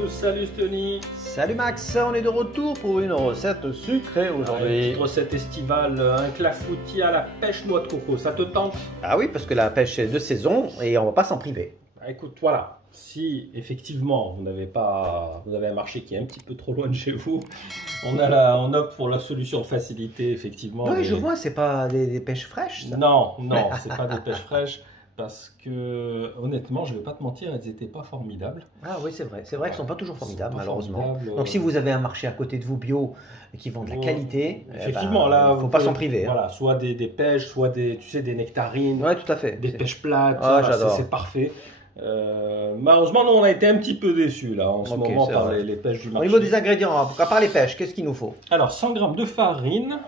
tous, salut Tony. Salut Max, on est de retour pour une recette sucrée aujourd'hui. Une recette estivale, un clafoutis à la pêche noix de coco, ça te tente? Ah oui, parce que la pêche est de saison et on va pas s'en priver. Écoute, voilà, si effectivement vous avez un marché qui est un petit peu trop loin de chez vous, on opte pour la solution de facilité, effectivement. Oui, mais... je vois, c'est pas des pêches fraîches ça. Non, c'est pas des pêches fraîches. Parce que, honnêtement, je ne vais pas te mentir, elles n'étaient pas formidables. Ah oui, c'est vrai qu'elles ne sont pas toujours formidables, malheureusement. Formidables, Donc si vous avez un marché à côté de vous bio qui vend de la qualité, effectivement, là, il ne faut pas s'en priver. Voilà, soit des pêches, soit des nectarines, ouais, tout à fait. des pêches plates, ah, j'adore. C'est parfait. Malheureusement, nous, on a été un petit peu déçus là, en ce moment par les pêches du marché. Au niveau des ingrédients, à part les pêches, qu'est-ce qu'il nous faut? Alors, 100 g de farine,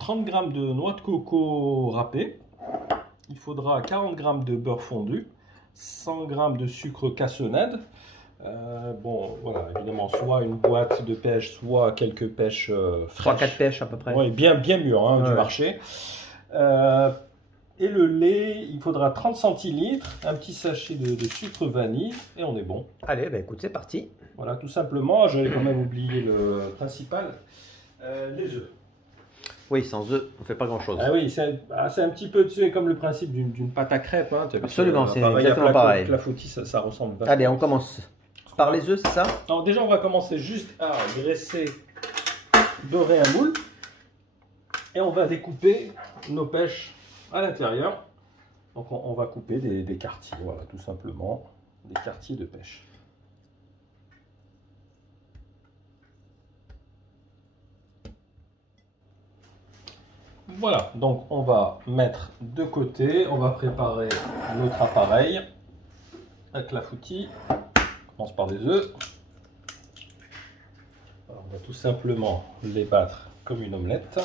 30 g de noix de coco râpée. Il faudra 40 g de beurre fondu, 100 g de sucre cassonade. Bon, voilà, évidemment, soit une boîte de pêche, soit quelques pêches fraîches. 3-4 pêches à peu près. Oui, bien mûres du marché. Et le lait, il faudra 30 centilitres, un petit sachet de sucre vanille, et on est bon. Allez, bah écoute, c'est parti. Voilà, tout simplement, j'avais quand même oublié le principal, les œufs. Oui, sans œufs, on ne fait pas grand-chose. Ah oui, c'est un petit peu, tu sais, comme le principe d'une pâte à crêpes. Hein, absolument, c'est exactement pareil. Le clafoutis, ça ressemble pas. Allez, on commence par les œufs, c'est ça? Alors déjà, on va commencer juste à graisser, beurrer un moule. Et on va découper nos pêches à l'intérieur. Donc on va couper des quartiers, voilà, tout simplement, des quartiers de pêche. Voilà, donc on va mettre de côté, on va préparer notre appareil, un clafoutis, on commence par les œufs. Alors, on va tout simplement les battre comme une omelette.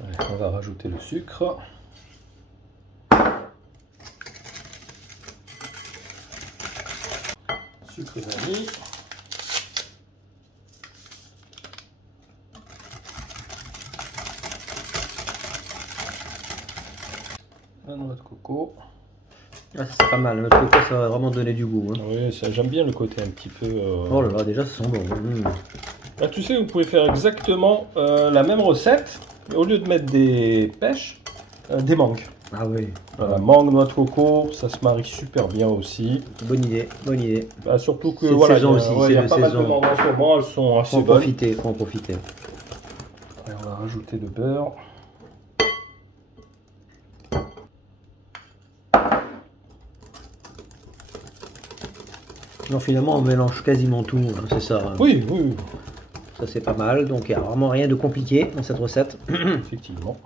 Allez, on va rajouter le sucre. Sucre vanille. La noix de coco. Ah, c'est pas mal, notre coco ça va vraiment donner du goût. Hein. Oui, j'aime bien le côté un petit peu... Oh là là, déjà ça sent bon. Là, tu sais, vous pouvez faire exactement la même recette, mais au lieu de mettre des pêches, des mangues. Ah oui. Voilà, mangue, noix de coco, ça se marie super bien aussi. Bonne idée, bonne idée. Bah, surtout que voilà, il y a pas mal de mangues en ce moment, elles sont assez bonnes. Faut en profiter. Et on va rajouter le beurre. Non, finalement, on mélange quasiment tout, hein, c'est ça. Hein. Oui, oui. Ça c'est pas mal, donc il n'y a vraiment rien de compliqué dans cette recette. Effectivement.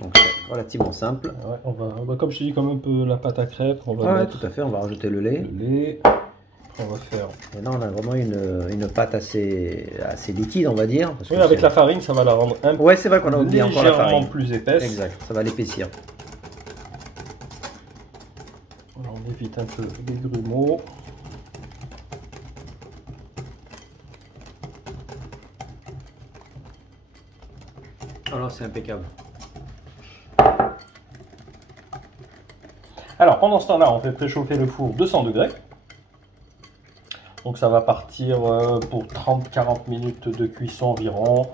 Donc c'est relativement simple. Ouais, on va, comme je te dis, comme un peu la pâte à crêpes, on va mettre tout à fait, on va rajouter le lait. le lait. On va faire... Et là on a vraiment une pâte assez liquide, on va dire. Parce oui, que avec la farine, ça va la rendre un peu ouais, c'est vrai qu'on a oublié encore la farine. plus épaisse. Exact, ça va l'épaissir. Voilà, on évite un peu les grumeaux. Alors c'est impeccable. Alors pendant ce temps-là, on fait préchauffer le four 200 degrés. Donc ça va partir pour 30-40 minutes de cuisson environ.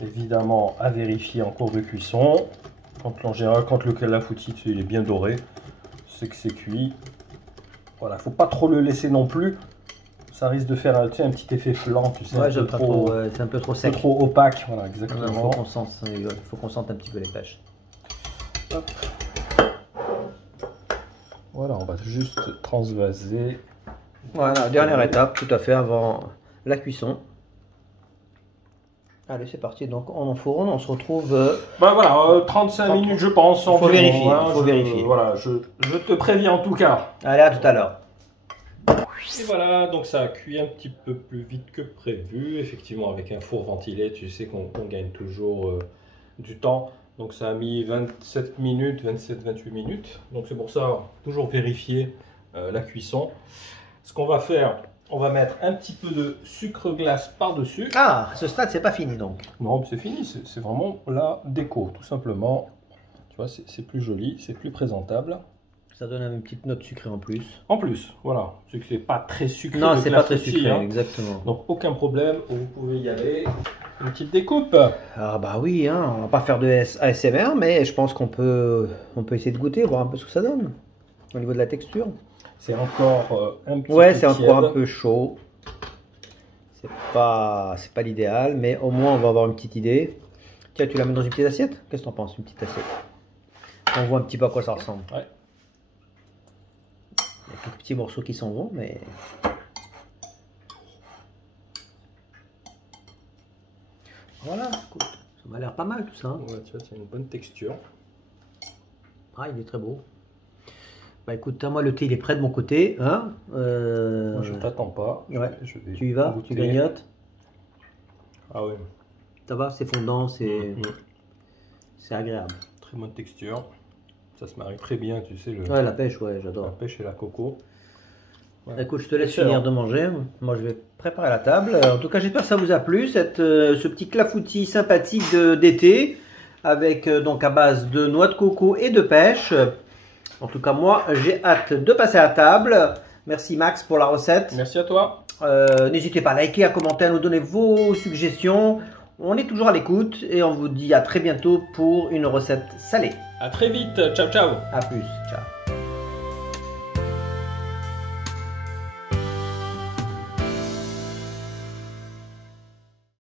Évidemment à vérifier en cours de cuisson. Quand le clafoutis il est bien doré, c'est que c'est cuit. Voilà, faut pas trop le laisser non plus. Ça risque de faire un petit effet flan, tu sais, ouais, c'est un peu trop sec. Trop opaque, voilà, exactement. Il faut qu'on sente un petit peu les pêches. Hop. Voilà, on va juste transvaser. Voilà, dernière étape, tout à fait, avant la cuisson. Allez, c'est parti, donc on enfourne, on se retrouve... Bah voilà, 35 minutes je pense. Il faut vérifier, vérifier. Voilà, je te préviens en tout cas. Allez, à tout à l'heure. Et voilà, donc ça a cuit un petit peu plus vite que prévu. Effectivement, avec un four ventilé, tu sais qu'on gagne toujours du temps. Donc ça a mis 27 minutes, 27-28 minutes. Donc c'est pour ça, toujours vérifier la cuisson. Ce qu'on va faire, On va mettre un petit peu de sucre glace par-dessus. Ah, à ce stade, c'est pas fini donc. Non, c'est fini, c'est vraiment la déco, tout simplement. Tu vois, c'est plus joli, c'est plus présentable. Ça donne une petite note sucrée en plus. En plus, voilà, c'est pas très sucré. Non, le c'est pas glace très aussi, sucré, hein. exactement. Donc aucun problème, vous pouvez y aller. Une petite découpe. Ah bah oui, hein, on va pas faire de ASMR, mais je pense qu'on peut essayer de goûter, voir un peu ce que ça donne. Au niveau de la texture. C'est encore un petit Ouais, peu c'est encore tiède. un peu chaud. C'est pas l'idéal, mais au moins on va avoir une petite idée. Tiens, tu la mets dans une petite assiette? Qu'est-ce que t'en penses, une petite assiette? On voit un petit peu à quoi ça ressemble. Ouais. Il y a quelques petits morceaux qui s'en vont, mais... Voilà, écoute, ça m'a l'air pas mal tout ça. Hein. Ouais, tu vois, c'est une bonne texture. Ah, il est très beau. Bah écoute, moi le thé il est prêt de mon côté. Hein Moi, je t'attends pas. Ouais. Je vais Tu y vas, goûter. tu grignotes. Ah oui. Ça va, c'est fondant, Mhm. c'est agréable. Très bonne texture. Ça se marie très bien, tu sais, Ouais, la pêche, ouais, la j'adore. pêche et la coco. Ouais. Écoute, je te laisse Excellent. finir de manger. Moi, je vais préparer la table. En tout cas, j'espère que ça vous a plu, ce petit clafoutis sympathique d'été, avec donc à base de noix de coco et de pêche. En tout cas, moi, j'ai hâte de passer à la table. Merci Max pour la recette. Merci à toi. N'hésitez pas à liker, à commenter, à nous donner vos suggestions. On est toujours à l'écoute et on vous dit à très bientôt pour une recette salée. À très vite. Ciao, ciao. A plus, ciao.